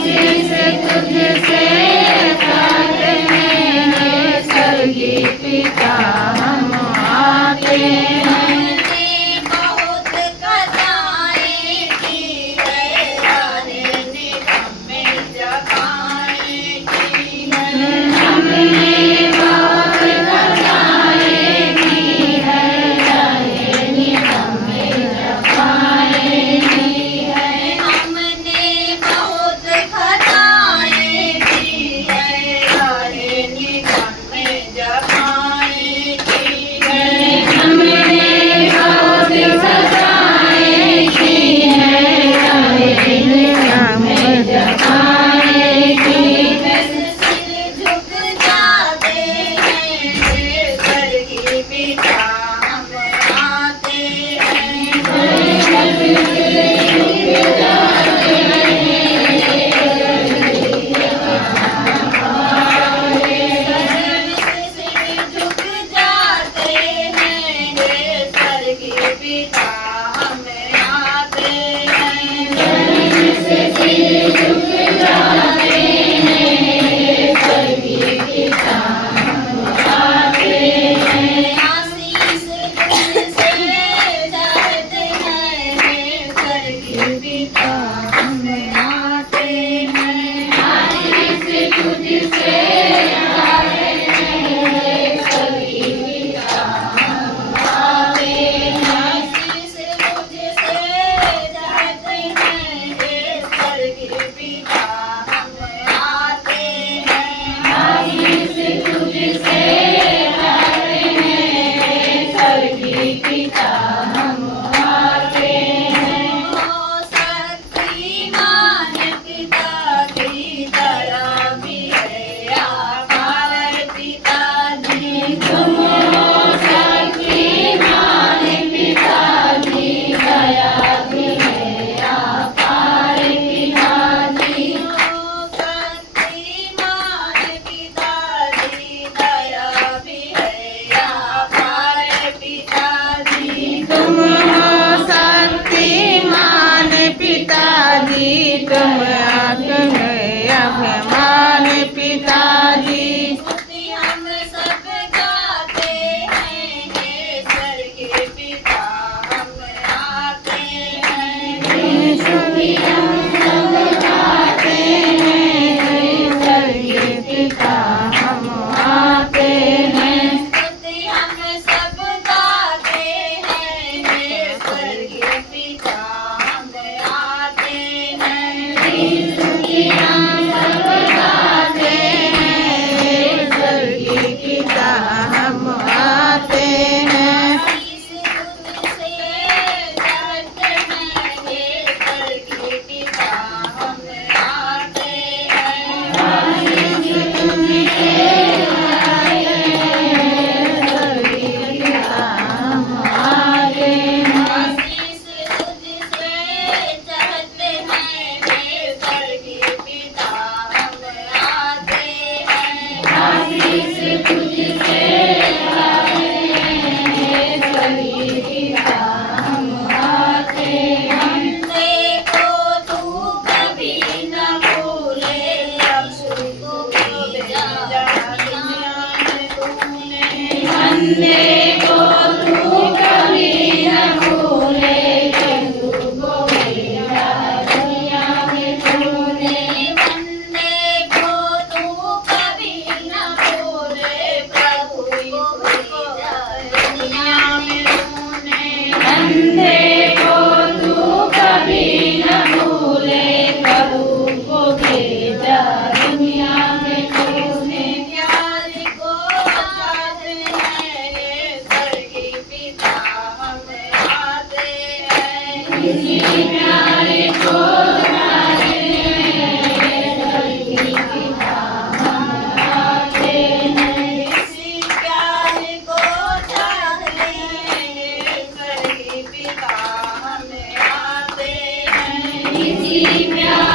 आशीष तुझसे चाहते हैं स्वर्गीय पिता हम आते हैं। बहुत कथाएं की है सारे निगम में जगाएं की है। हमने बहुत कथाएं की है सारे निगम में जगाएं की है। हमने बहुत कथाएं की है सारे निगम में जगाएं की है। हमने बहुत कथाएं की है सारे निगम में जगाएं की है। सिर झुक जाते हैं स्वर्गीय पिता हम आते हैं। सिर झुक जाते हैं स्वर्गीय पिता हम आते हैं। आशीष तुझसे चाहते हैं स्वर्गीय पिता हम आते हैं। आशीष तुझसे चाहते हैं स्वर्गीय पिता हम आते हैं। आशीष तुझसे चाहते हैं स्वर्गीय पिता हम आते हैं। आशीष तुझसे चाहते हैं स्वर्गीय पिता हम आते हैं। ओ शक्तिमान पिता की दया भी है आभार पिताजी। तुम हो शक्तिमान पिताजी दया भी है अपार पिताजी। ओ शक्तिमान पिताजी दया भी है आभार पिताजी। तुम हो शक्तिमान पिताजी तुम अभिमान पिताजी। स्तुति हम सब गाते हैं स्वर्गीय पिता हम आते हैं। सभी हम सब गाते हैं स्वर्गीय पिता हम आते हैं। स्तुति हम सब गाते हैं स्वर्गीय पिता हम आते हैं। स्तुति हम सब गाते हैं स्वर्गीय पिता हम आते हैं। आशीष तुझसे चाहते हैं स्वर्गीय पिता हम आते हैं। आशीष तुझसे चाहते हैं स्वर्गीय पिता हम आते हैं। आशीष तुझसे चाहते हैं स्वर्गीय पिता हम आते हैं। आशीष तुझसे चाहते हैं स्वर्गीय पिता हम आते हैं। देखो तू कभी न भूले यीशु को भेजा दुनिया में तूने। बंदे को तू कभी न भूले यीशु को भेजा दुनिया में तूने। बंदे को तू कभी न भूले प्रभु को भेजा दुनिया में तूने। बंदे को तू कभी न भूले प्रभु को भेजा दुनिया में तूने। प्यार को चाहते हैं स्वर्गीय पिता हम आते हैं। किसी प्यारे को चाहते हैं स्वर्गीय पिता हम आते हैं। किसी प्यार को चाहते हैं स्वर्गीय पिता हम आते हैं। किसी प्यारे